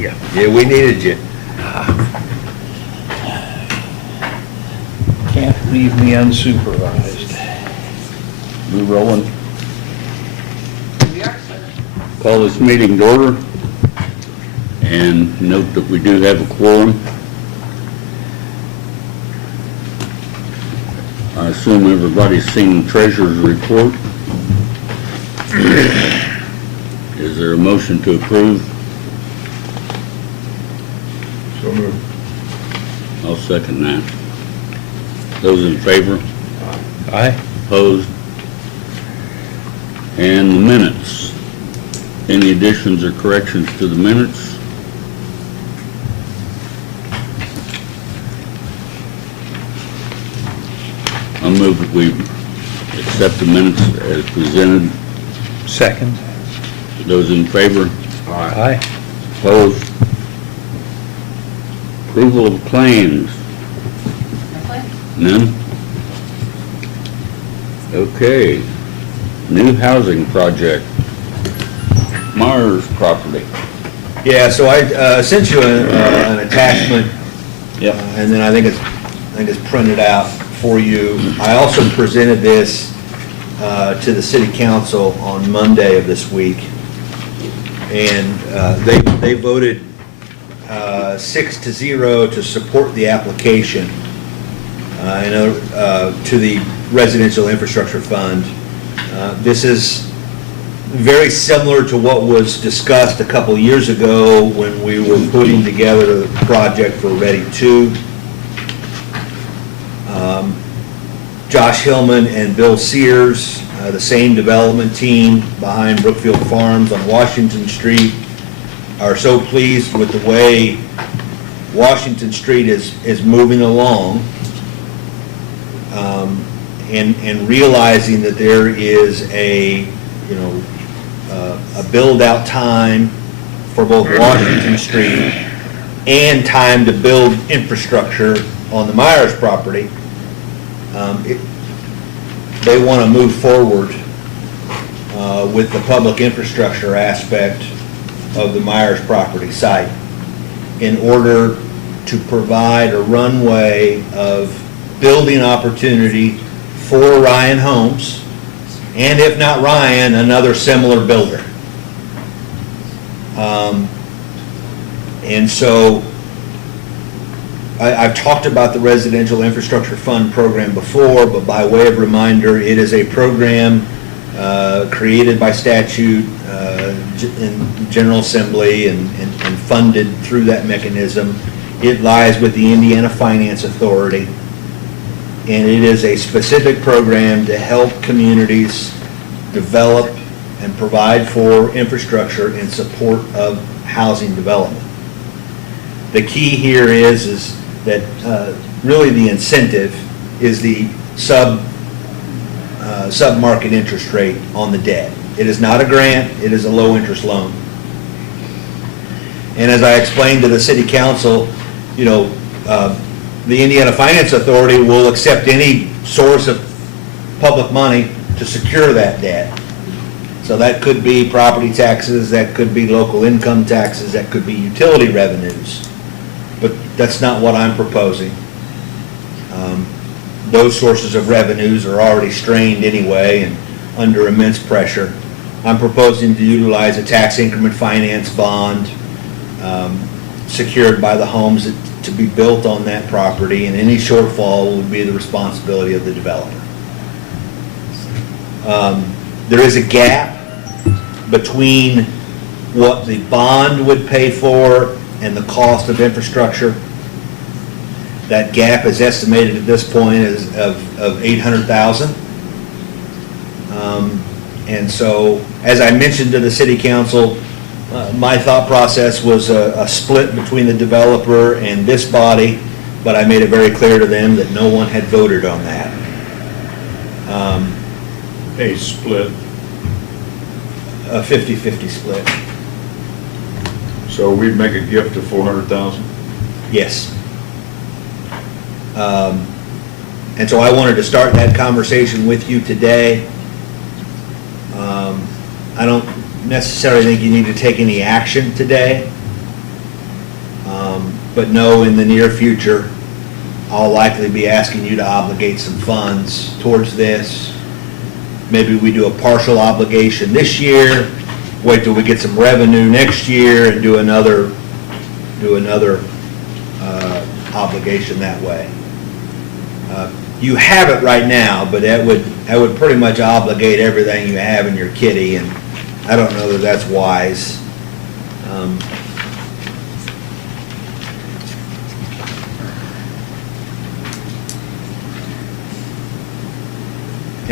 Yeah. Yeah, we needed you. Can't leave me unsupervised. We rolling? Call this meeting to order, and note that we do have a quorum. I assume everybody's seen the treasurer's report. Is there a motion to approve? So moved. I'll second that. Those in favor? Aye. Opposed? And the minutes. Any additions or corrections to the minutes? I'll move that we accept the minutes as presented. Second. Those in favor? Aye. Opposed? Approval of claims? None? Okay. New housing project. Myers property. Yeah, so I sent you an attachment. Yep. And then I think it's printed out for you. I also presented this to the city council on Monday of this week. And they voted 6-0 to support the application to the Residential Infrastructure Fund. This is very similar to what was discussed a couple years ago when we were putting together the project for Ready 2. Josh Hillman and Bill Sears, the same development team behind Brookfield Farms on Washington Street, are so pleased with the way Washington Street is moving along, and realizing that there is a build-out time for both Washington Street and time to build infrastructure on the Myers property. They want to move forward with the public infrastructure aspect of the Myers property site in order to provide a runway of building opportunity for Ryan Homes, and if not Ryan, another similar builder. And so I've talked about the Residential Infrastructure Fund program before, but by way of reminder, it is a program created by statute in General Assembly and funded through that mechanism. It lies with the Indiana Finance Authority, and it is a specific program to help communities develop and provide for infrastructure in support of housing development. The key here is that really the incentive is the sub-market interest rate on the debt. It is not a grant, it is a low interest loan. And as I explained to the city council, the Indiana Finance Authority will accept any source of public money to secure that debt. So that could be property taxes, that could be local income taxes, that could be utility revenues. But that's not what I'm proposing. Those sources of revenues are already strained anyway and under immense pressure. I'm proposing to utilize a tax increment finance bond secured by the homes to be built on that property, and any shortfall would be the responsibility of the developer. There is a gap between what the bond would pay for and the cost of infrastructure. That gap is estimated at this point as of $800,000. And so, as I mentioned to the city council, my thought process was a split between the developer and this body, but I made it very clear to them that no one had voted on that. A split. A 50-50 split. So we'd make a gift of 400,000? Yes. And so I wanted to start that conversation with you today. I don't necessarily think you need to take any action today. But no, in the near future, I'll likely be asking you to obligate some funds towards this. Maybe we do a partial obligation this year, wait till we get some revenue next year and do another obligation that way. You have it right now, but that would pretty much obligate everything you have in your kitty, and I don't know that that's wise.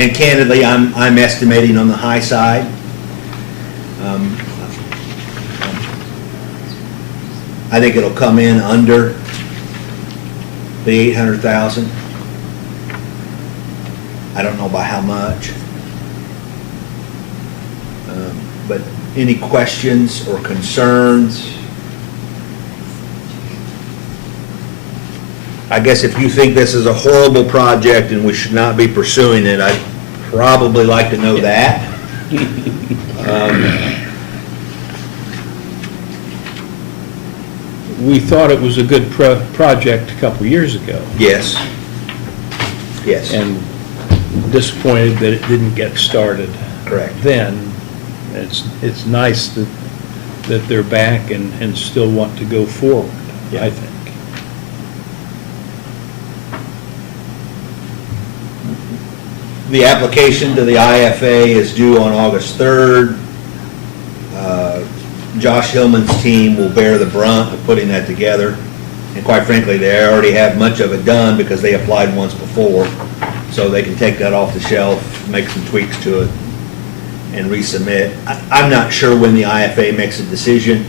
And candidly, I'm estimating on the high side. I think it'll come in under the 800,000. I don't know by how much. But any questions or concerns? I guess if you think this is a horrible project and we should not be pursuing it, I'd probably like to know that. We thought it was a good project a couple years ago, Yes. Yes, and disappointed that it didn't get started correct. then. It's nice that they're back and still want to go forward, Yeah. I think. The application to the IFA is due on August 3rd. Josh Hillman's team will bear the brunt of putting that together. And quite frankly, they already have much of it done because they applied once before. So they can take that off the shelf, make some tweaks to it, and resubmit. I'm not sure when the IFA makes a decision,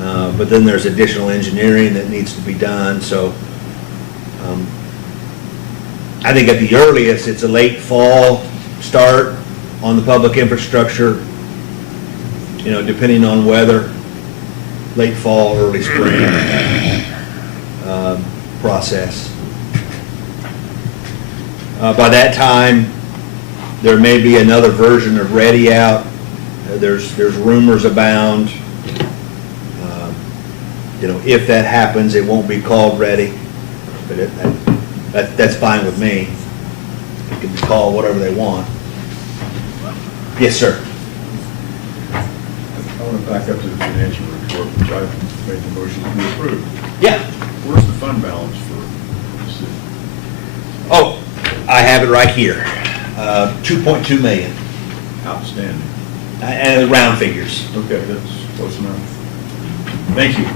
but then there's additional engineering that needs to be done, so I think at the earliest, it's a late fall start on the public infrastructure, depending on weather, late fall, early spring process. By that time, there may be another version of Ready out. There's rumors abound. If that happens, it won't be called Ready, but that's fine with me. It can be called whatever they want. Yes, sir. I want to back up to the financial report, which I've made the motion to approve. Yeah. Where's the fund balance for the city? Oh, I have it right here. 2.2 million, Outstanding. and round figures. Okay, that's close enough. Thank you.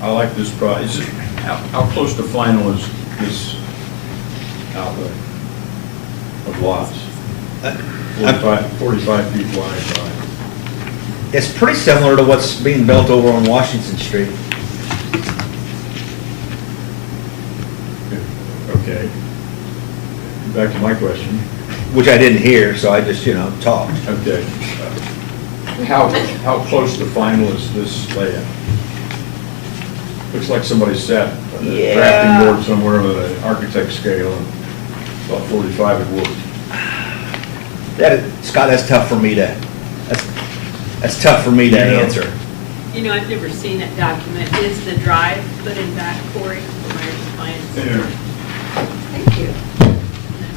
I like this price. How close to final is this outlay of lots? 45 feet wide by. It's pretty similar to what's being built over on Washington Street. Okay. Back to my question. Which I didn't hear, so I just, talked. Okay. How close to final is this layout? Looks like somebody sat at a Yeah. drafting board somewhere with an architect scale and thought 45 would work. Scott, that's tough for me to answer. I've never seen that document. Is the drive put in back, Corey, for my clients? Yeah. Thank you.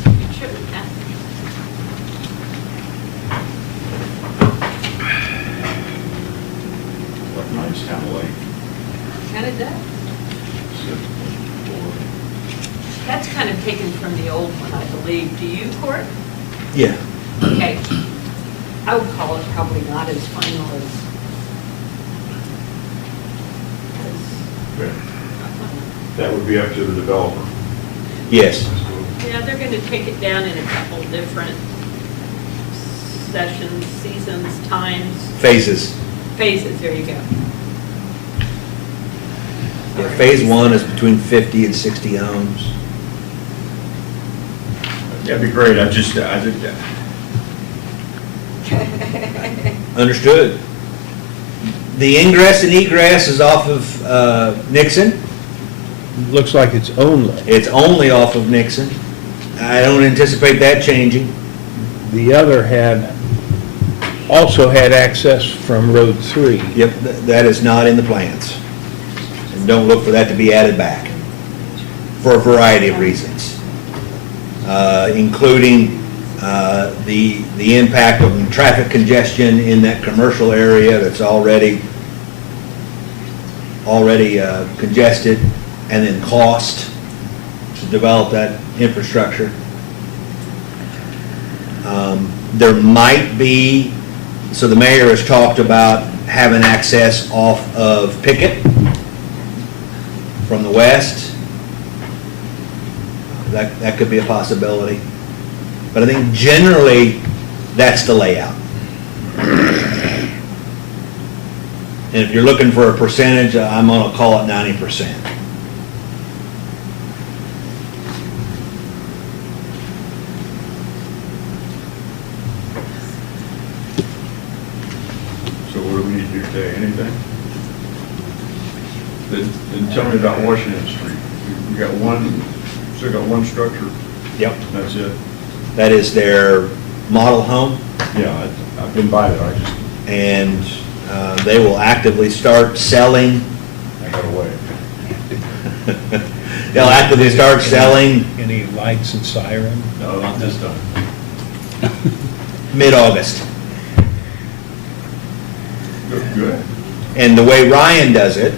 You should have. Like mine's kind of like. Kind of does. That's kind of taken from the old one, I believe. Do you, Court? Yeah. Okay. I would call it probably not as final as. That would be up to the developer. Yes. Yeah, they're going to take it down in a couple different sessions, seasons, times, Phases. phases. There you go. Phase 1 is between 50 and 60 homes. That'd be great. I think that. Understood. The ingress and egress is off of Nixon. Looks like it's only. It's only off of Nixon. I don't anticipate that changing. The other had also had access from Road 3. Yep, that is not in the plans. And don't look for that to be added back, for a variety of reasons, including the impact of traffic congestion in that commercial area that's already congested, and then cost to develop that infrastructure. There might be, so the mayor has talked about having access off of Pickett from the west. That could be a possibility. But I think generally, that's the layout. And if you're looking for a percentage, I'm gonna call it 90%. So what do we need to do today? Anything? Then tell me about Washington Street. We got one, still got one structure, Yep. that's it? That is their model home, Yeah, I've been by there, I just, and they will actively start selling. I got away. They'll actively start selling Any lights and siren? No, not this time. mid-August. Good. And the way Ryan does it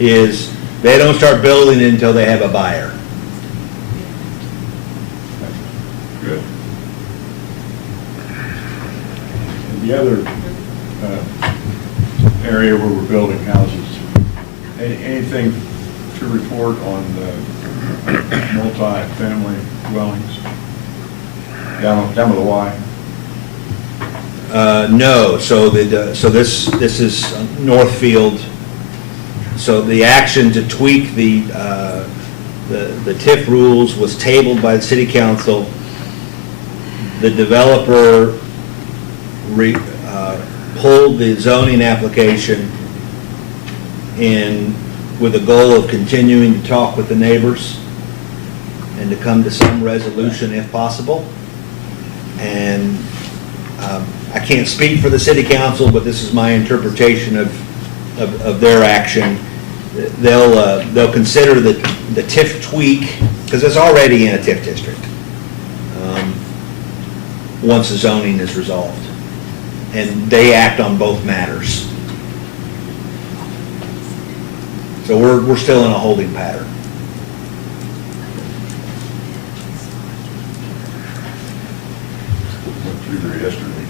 is they don't start building it until they have a buyer. Good. And the other area where we're building houses, anything to report on the multi-family dwellings down by the Y? No, so this is Northfield. So the action to tweak the TIF rules was tabled by the city council. The developer pulled the zoning application with the goal of continuing to talk with the neighbors and to come to some resolution if possible. And I can't speak for the city council, but this is my interpretation of their action. They'll consider the TIF tweak, because it's already in a TIF district, once the zoning is resolved. And they act on both matters. So we're still in a holding pattern. Went through there yesterday.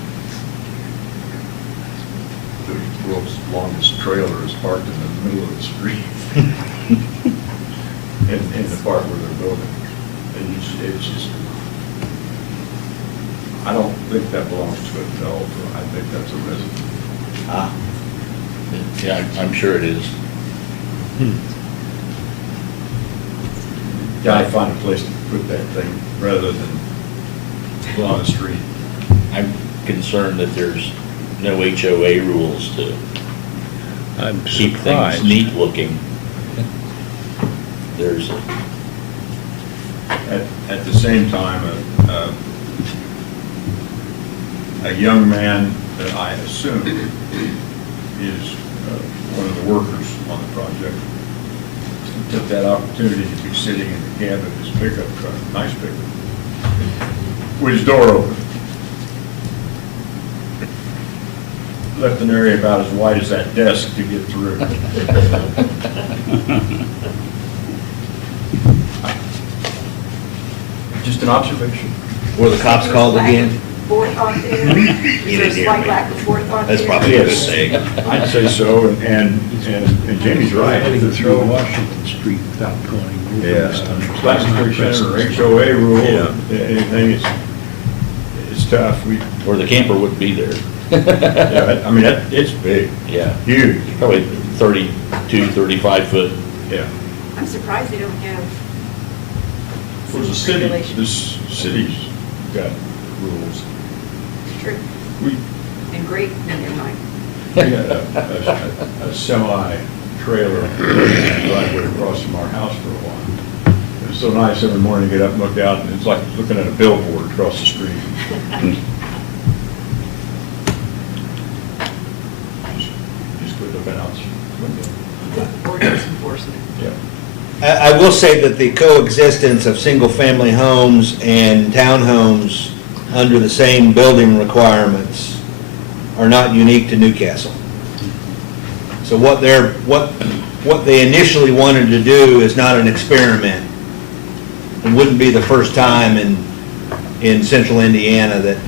The world's longest trailer is parked in the middle of the street. In the part where they're building. And it's just, I don't think that belongs to a developer. I think that's a resident. Yeah, I'm sure it is. Gotta find a place to put that thing rather than on the street. I'm concerned that there's no HOA rules to I'm keep things surprised. neat looking. There's At the same time, a young man that I assume is one of the workers on the project took that opportunity to be sitting in the cab of his pickup truck, nice pickup, with his door open. Left an area about as wide as that desk to get through. Just an observation. Were the cops called again? Forethought there? Is You there didn't hear slight me. lack of forethought That's there? probably a good Yes. thing. I'd say so, and Jamie's right. Heading There's through no Washington Street without going over Yeah. this time. classification or HOA rule, Yeah. anything, it's tough. or the camper wouldn't be there. Yeah, I mean, it's big, Yeah, huge, probably 32, 35 foot. yeah. I'm surprised they don't have For the some city, regulations. this city's got rules. It's true, We and great, never mind. we had a semi-trailer driveway across from our house for a while. It was so nice every morning to get up and look out, and it's like looking at a billboard across the street. been Ordinance enforcement. Yeah. I will say that the coexistence of single-family homes and townhomes under the same building requirements are not unique to Newcastle. So what they initially wanted to do is not an experiment. It wouldn't be the first time in central Indiana that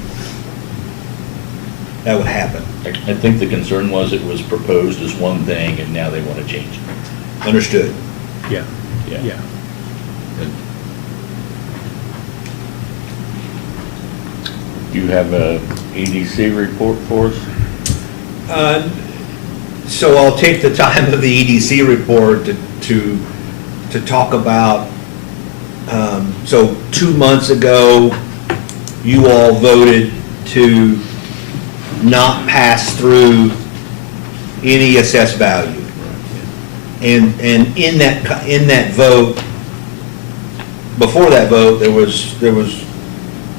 would happen. I think the concern was it was proposed as one thing, and now they want to change it. Understood. Yeah, Yeah. yeah. Do you have a EDC report for us? So I'll take the time of the EDC report to talk about, so 2 months ago, you all voted to not pass through any assessed value. And in that vote, before that vote, there was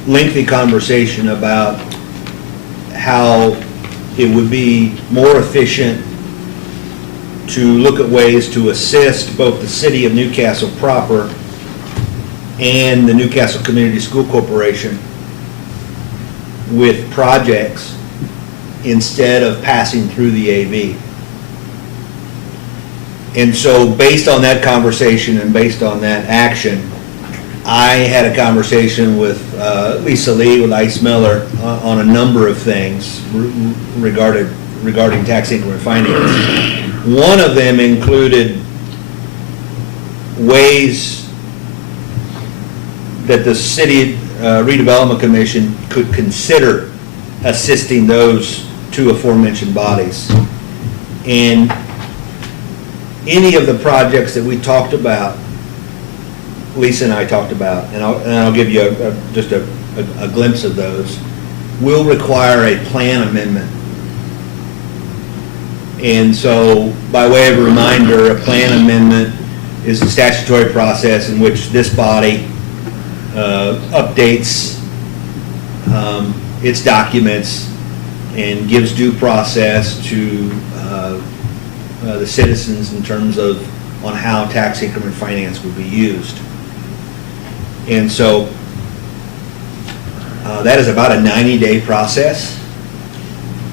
lengthy conversation about how it would be more efficient to look at ways to assist both the city of Newcastle proper and the Newcastle Community School Corporation with projects instead of passing through the AV. And so based on that conversation and based on that action, I had a conversation with Lisa Lee, with Ice Miller, on a number of things regarding tax increment finance. One of them included ways that the City Redevelopment Commission could consider assisting those two aforementioned bodies. And any of the projects that we talked about, Lisa and I talked about, and I'll give you just a glimpse of those, will require a plan amendment. And so, by way of a reminder, a plan amendment is a statutory process in which this body updates its documents and gives due process to the citizens in terms of on how tax increment finance will be used. And so that is about a 90-day process.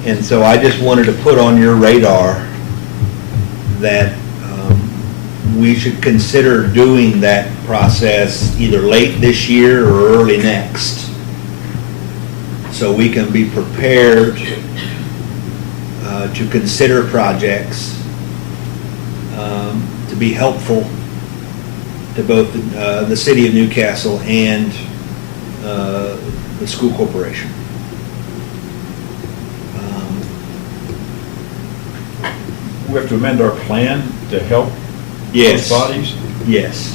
And so I just wanted to put on your radar that we should consider doing that process either late this year or early next, so we can be prepared to consider projects to be helpful to both the city of Newcastle and the school corporation. We have to amend our plan to help Yes. those bodies? Yes.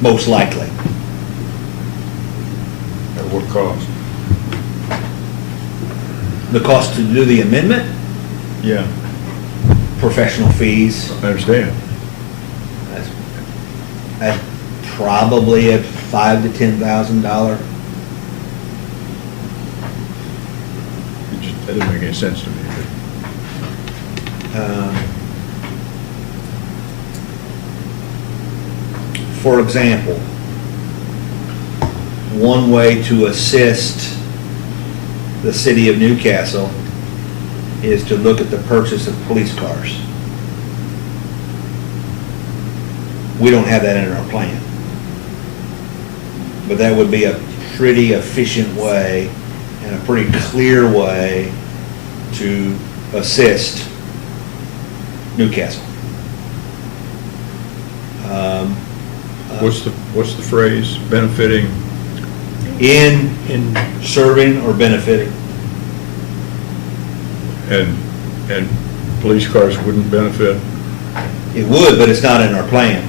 Most likely. At what cost? The cost to do the amendment, Yeah, professional fees, I understand. that's probably a $5,000 to $10,000. That didn't make any sense to me. For example, one way to assist the city of Newcastle is to look at the purchase of police cars. We don't have that in our plan. But that would be a pretty efficient way and a pretty clear way to assist Newcastle. What's the phrase, benefiting? In serving or benefiting. And police cars wouldn't benefit? It would, but it's not in our plan.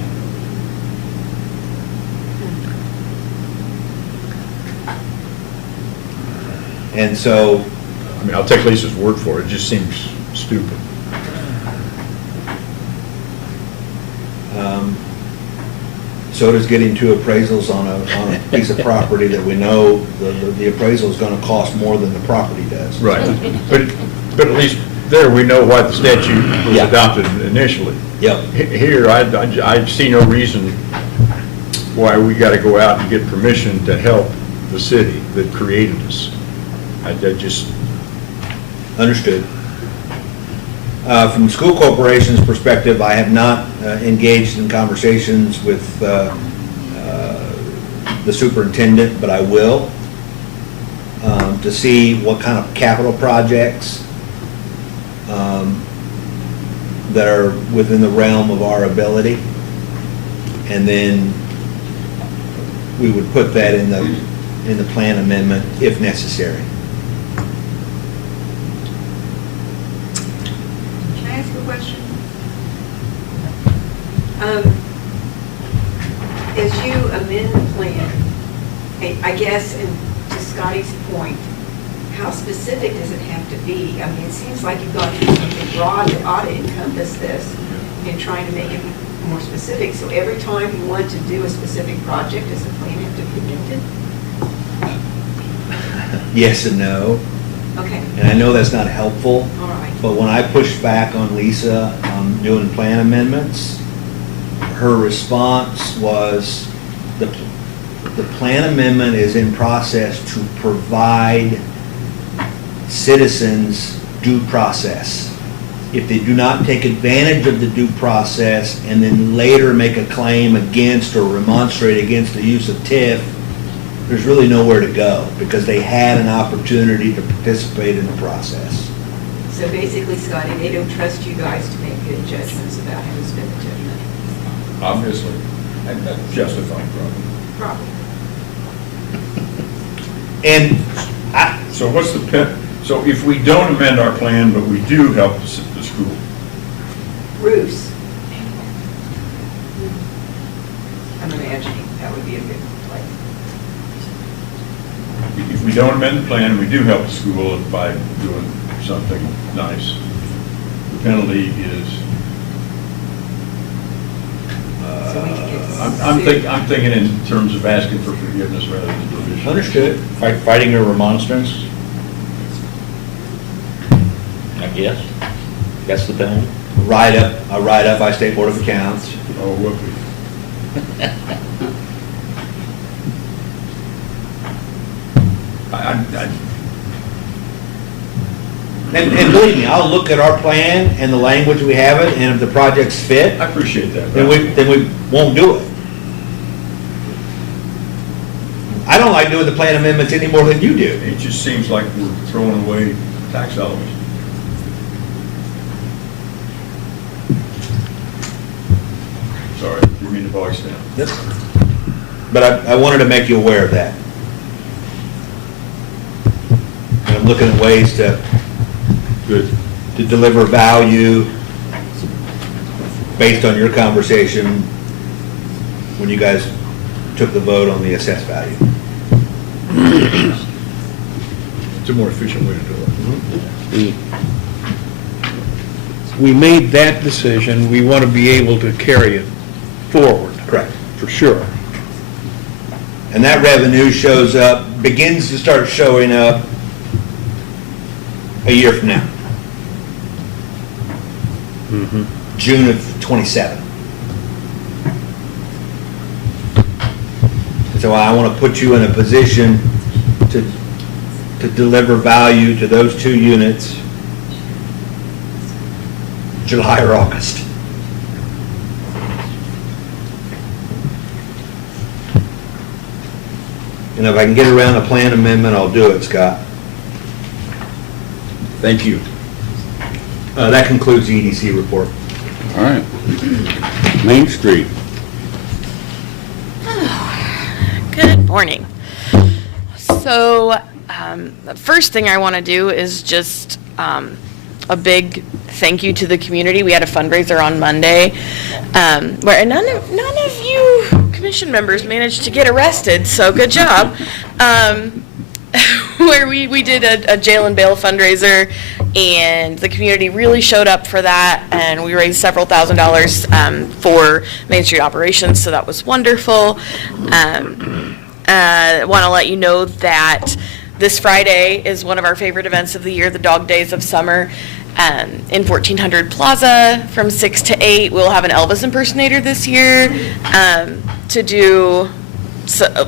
And so, I mean, I'll take Lisa's word for it, it just seems stupid. So does getting two appraisals on a piece of property that we know the appraisal is gonna cost more than the property does. Right, but at least there, we know why the statute was Yeah. adopted initially. Yep. Here, I see no reason why we gotta go out and get permission to help the city that created us. I just, Understood. From the school corporation's perspective, I have not engaged in conversations with the superintendent, but I will, to see what kind of capital projects that are within the realm of our ability. And then we would put that in the plan amendment if necessary. Can I ask a question? As you amend the plan, I guess, and to Scotty's point, how specific does it have to be? I mean, it seems like you've gone through something broad that ought to encompass this and trying to make it more specific. So every time you want to do a specific project, does the plan have to be amended? Yes and no. Okay, And I know that's not helpful, all right. but when I pushed back on Lisa on doing plan amendments, her response was, the plan amendment is in process to provide citizens due process. If they do not take advantage of the due process and then later make a claim against or remonstrate against the use of TIF, there's really nowhere to go because they had an opportunity to participate in the process. So basically, Scotty, they don't trust you guys to make good judgments about how to spend the TIF money. obviously, and that's justified, probably. Probably. And So what's the so if we don't amend our plan, but we do help the school, Roofs. I'm imagining that would be a good place. if we don't amend the plan, we do help the school by doing something nice, the penalty is, So we can get I'm thinking in terms of asking for forgiveness rather than provision. understood. Fighting a remonstrance? I guess. That's the penalty. A write-up by State Board of Accounts. Oh, whoopee. I, And believe me, I'll look at our plan and the language we have it, and if the projects fit, I appreciate that. then we won't do it. I don't like doing the plan amendments any more than you do. It just seems like we're throwing away tax dollars. Sorry, didn't mean to voice down. But I wanted to make you aware of that. And I'm looking at ways to deliver value based on your conversation when you guys took the vote on the assessed value. It's a more efficient way to do it. We made that decision, we want to be able to carry it forward, Correct. for sure. And that revenue shows up, begins to start showing up a year from now. June of '27. So I want to put you in a position to deliver value to those two units July or August. And if I can get around a plan amendment, I'll do it, Scott. Thank you. That concludes the EDC report. All right. Main Street. Good morning. So, the first thing I want to do is just a big thank you to the community. We had a fundraiser on Monday where none of you commission members managed to get arrested, so good job. Where we did a jail and bail fundraiser, And the community really showed up for that, and we raised several $1,000s for Main Street operations, so that was wonderful. I want to let you know that this Friday is one of our favorite events of the year, the Dog Days of Summer. In 1400 Plaza from 6 to 8. We'll have an Elvis impersonator this year to do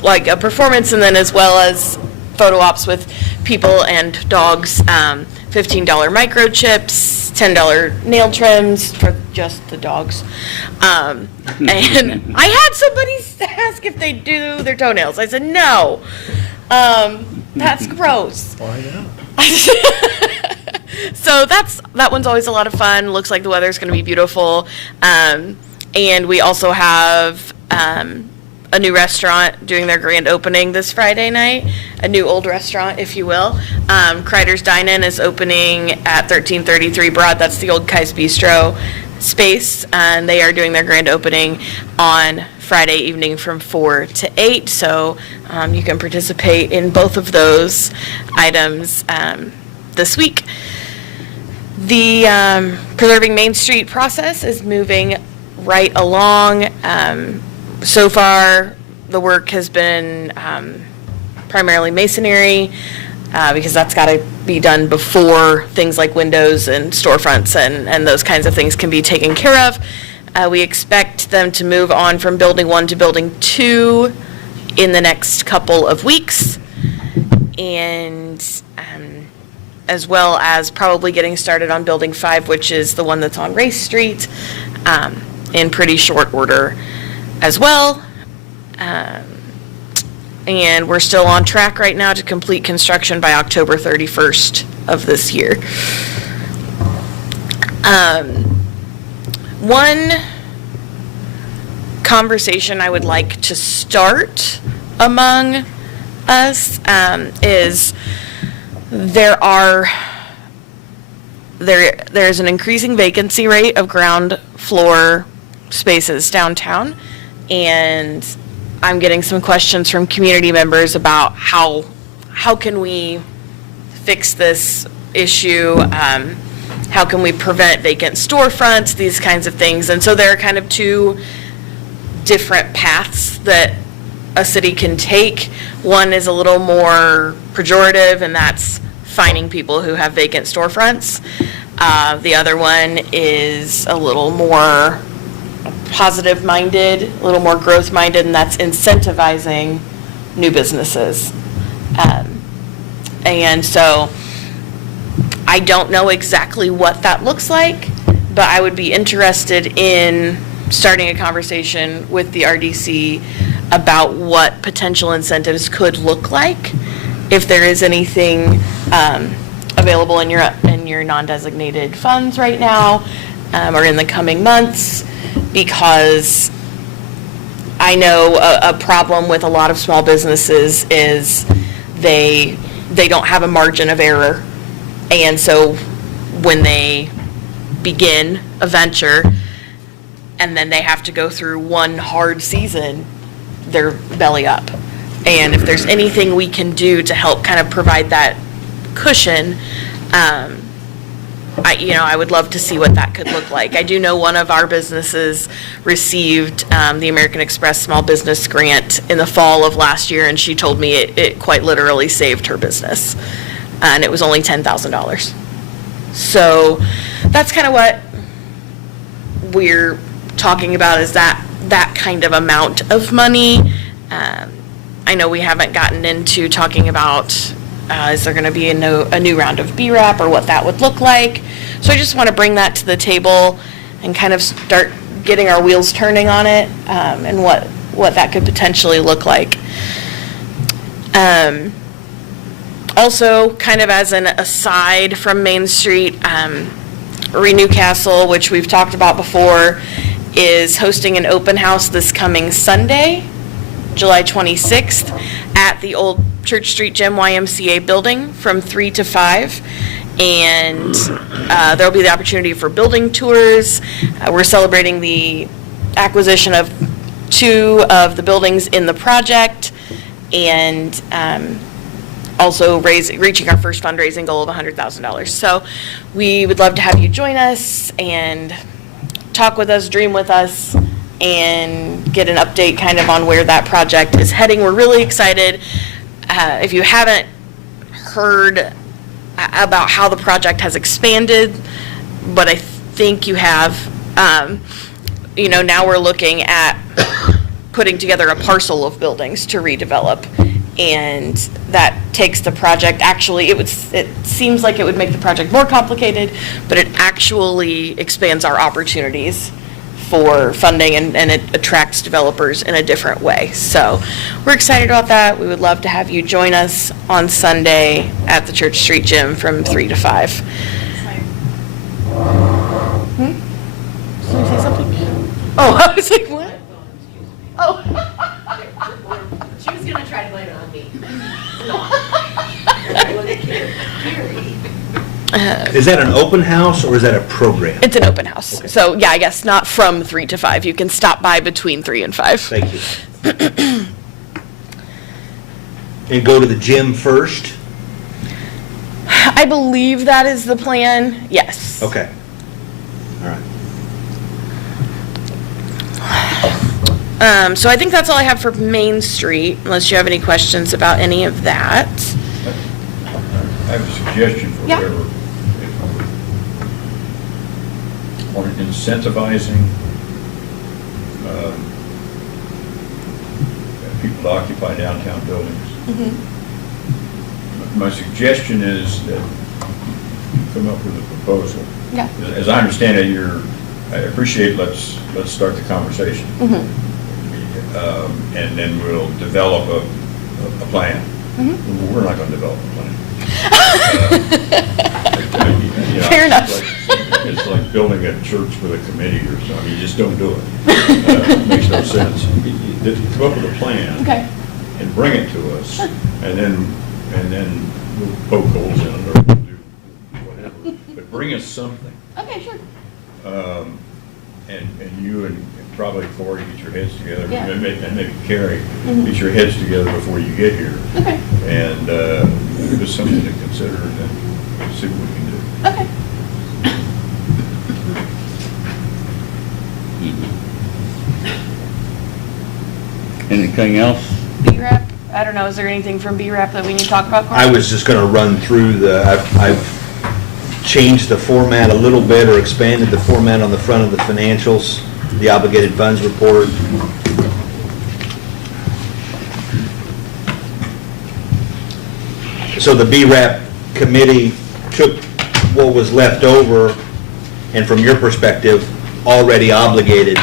like a performance, and then as well as photo ops with people and dogs. $15 microchips, $10 nail trims for just the dogs. And I had somebody ask if they do their toenails. I said, no, that's gross. Why not? So that one's always a lot of fun. Looks like the weather's going to be beautiful. And we also have a new restaurant doing their grand opening this Friday night, a new old restaurant, if you will. Kreider's Dine-In is opening at 1333 Broad. That's the old Kai's Bistro space, and they are doing their grand opening on Friday evening from 4 to 8. So you can participate in both of those items this week. The Preserving Main Street process is moving right along. So far, the work has been primarily masonry, because that's got to be done before things like windows and storefronts and those kinds of things can be taken care of. We expect them to move on from Building 1 to Building 2 in the next couple of weeks, and as well as probably getting started on Building 5, which is the one that's on Race Street, in pretty short order as well. And we're still on track right now to complete construction by October 31st of this year. One conversation I would like to start among us is there's an increasing vacancy rate of ground floor spaces downtown, and I'm getting some questions from community members about how can we fix this issue, how can we prevent vacant storefronts, these kinds of things. And so there are kind of two different paths that a city can take. One is a little more pejorative, and that's fining people who have vacant storefronts. The other one is a little more positive-minded, a little more growth-minded, and that's incentivizing new businesses. And so I don't know exactly what that looks like, but I would be interested in starting a conversation with the RDC about what potential incentives could look like, if there is anything available in your non-designated funds right now, or in the coming months, because I know a problem with a lot of small businesses is they don't have a margin of error, and so when they begin a venture and then they have to go through one hard season, they're belly up. And if there's anything we can do to help kind of provide that cushion, I would love to see what that could look like. I do know one of our businesses received the American Express Small Business Grant in the fall of last year, and she told me it quite literally saved her business, and it was only $10,000. So that's kind of what we're talking about, is that kind of amount of money. I know we haven't gotten into talking about is there going to be a new round of BRAP or what that would look like. So I just want to bring that to the table and kind of start getting our wheels turning on it, and what that could potentially look like. Also, kind of as an aside from Main Street, Renew Castle, which we've talked about before, is hosting an open house this coming Sunday, July 26th, at the old Church Street Gym YMCA building from 3 to 5. And there'll be the opportunity for building tours. We're celebrating the acquisition of 2 of the buildings in the project, and also reaching our first fundraising goal of $100,000. So we would love to have you join us and talk with us, dream with us, and get an update kind of on where that project is heading. We're really excited. If you haven't heard about how the project has expanded, but I think you have, now we're looking at putting together a parcel of buildings to redevelop. And that takes the project, actually, it seems like it would make the project more complicated, but it actually expands our opportunities for funding, and it attracts developers in a different way. So we're excited about that. We would love to have you join us on Sunday at the Church Street Gym from 3 to 5. Did I say something? Oh, I was like, what? Oh. She was gonna try to blame it on me. Is that an open house or is that a program? It's an open house. So, yeah, I guess not from 3 to 5. You can stop by between 3 and 5. Thank you. And go to the gym first? I believe that is the plan, yes. Okay. All right. So I think that's all I have for Main Street, unless you have any questions about any of that. I have a suggestion for Yeah. whatever. On incentivizing people to occupy downtown buildings. My suggestion is that you come up with a proposal. Yeah. As I understand it, I appreciate, let's start the conversation. And then we'll develop a plan. We're not going to develop a plan. Fair enough. It's like building a church with a committee or something. You just don't do it. It makes no sense. Come up with a plan. Okay. And bring it to us. And then we'll poke holes in it or we'll do whatever. But bring us something. Okay, sure. And you and probably Corey get your heads together, Yeah. and maybe Carrie, get your heads together before you get here. Okay. And give us something to consider and then see what we can do. Okay. Anything else? B-RAP, I don't know, is there anything from B-RAP that we need to talk about, Corey? I was just going to run through I've changed the format a little bit or expanded the format on the front of the financials, the obligated funds report. So the BRAP committee took what was left over and from your perspective, already obligated,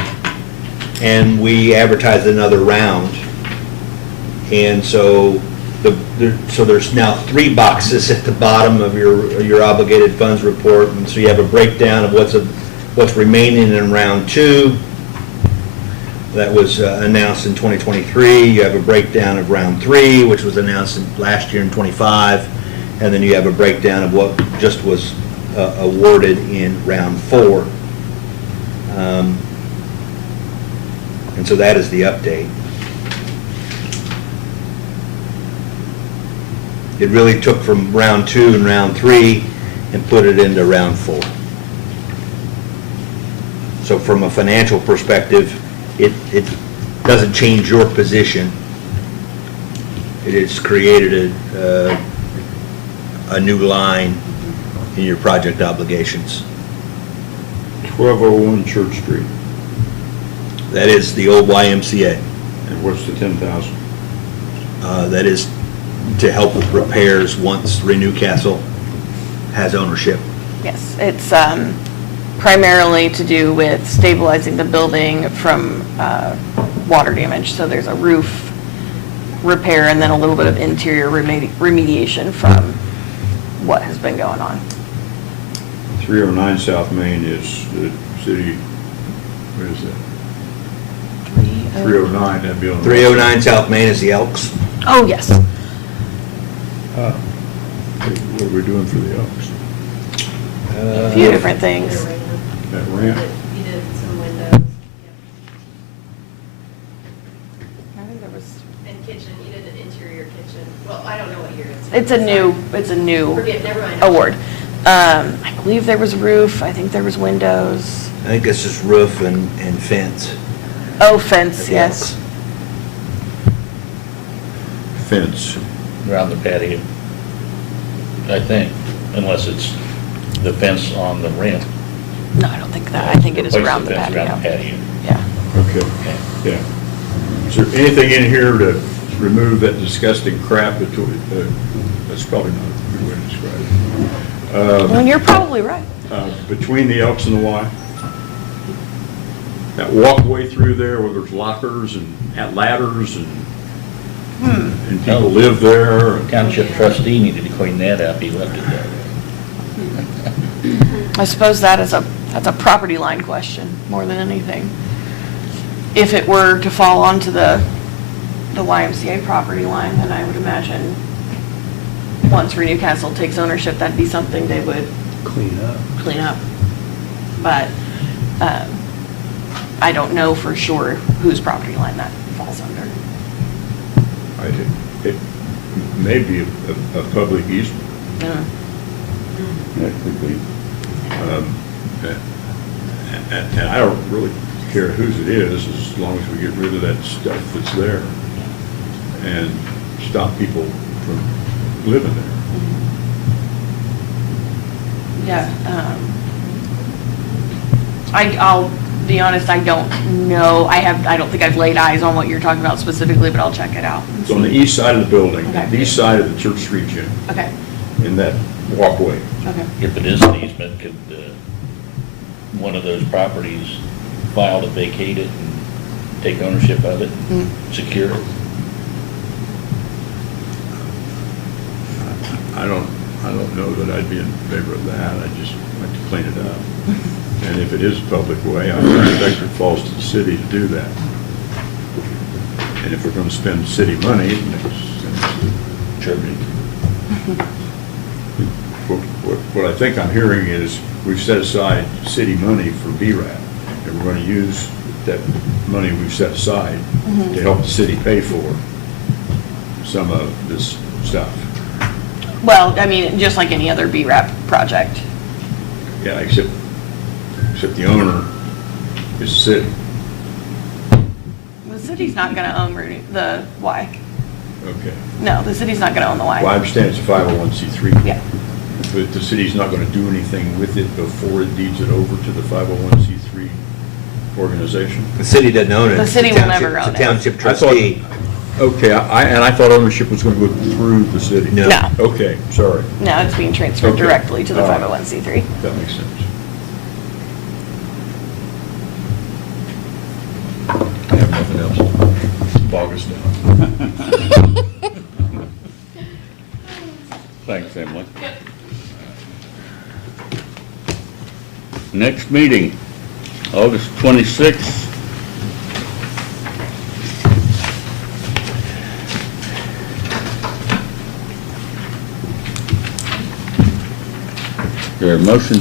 and we advertised another round. And so there's now 3 boxes at the bottom of your obligated funds report, and so you have a breakdown of what's remaining in round 2. That was announced in 2023. You have a breakdown of round 3, which was announced last year in 25, and then you have a breakdown of what just was awarded in round 4. And so that is the update. It really took from round 2 and round 3 and put it into round 4. So from a financial perspective, it doesn't change your position. It has created a new line in your project obligations. 1201 Church Street. That is the old YMCA. And what's the 10,000? That is to help with repairs once Renew Castle has ownership. Yes, it's primarily to do with stabilizing the building from water damage. So there's a roof repair and then a little bit of interior remediation from what has been going on. 309 South Main is the city, what is that? 309, that'd be on the... 309 South Main is the Elks. Oh, yes. What are we doing for the Elks? A few different things. That ramp? You did some windows. I think there was, And kitchen, you did an interior kitchen. Well, I don't know what year it's. It's a new Forget, never mind. award. I believe there was roof, I think there was windows. I think it's just roof and fence. Oh, fence, yes. Fence. Around the patio, I think, unless it's the fence on the ramp. No, I don't think that, I think it is Replace around the fence patio. Around the patio. Yeah. Okay, yeah. Is there anything in here to remove that disgusting crap between, that's probably not a good way to describe it. Well, you're probably right. Between the Elks and the Y? That walkway through there where there's lockers and ladders and people live there. and- Township trustee needed to clean that up, he left it there. I suppose that's a property line question, more than anything. If it were to fall onto the YMCA property line, then I would imagine, once Renew Castle takes ownership, that'd be something they would Clean up. clean up. But, I don't know for sure whose property line that falls under. It may be a public easement. Yeah. That could be. And I don't really care whose it is, as long as we get rid of that stuff that's there and stop people from living there. Yeah, I'll be honest, I don't know, I don't think I've laid eyes on what you're talking about specifically, but I'll check it out. and It's on the see. east side of the building, Okay. the east side of the Church Street gym, Okay, in that walkway. okay. If it is an easement, could one of those properties file to vacate it and take ownership of it, and secure it? I don't know that I'd be in favor of that, I'd just like to clean it up. And if it is a public way, I expect it falls to the city to do that. And if we're gonna spend city money, then it's Sure. what I think I'm hearing is, we've set aside city money for BRAP, and we're gonna use that money we've set aside to help the city pay for some of this stuff. Well, I mean, just like any other BRAP project. Yeah, except the owner is the city. The city's not gonna own the Y. Okay. No, the city's not gonna own the Y. Well, I understand it's a 501c3. Yeah. But the city's not gonna do anything with it before it deeds it over to the 501c3 organization? The city doesn't own it. The It's city will township- never own It's a it. township I thought- trustee. Okay, and I thought ownership was gonna go through the city. No. No. Okay, sorry. No, it's being transferred Okay. directly to the All right. 501c3. That makes sense. I have nothing else. Bog us down. Thanks, Emily. Next meeting, August 26th. There a motion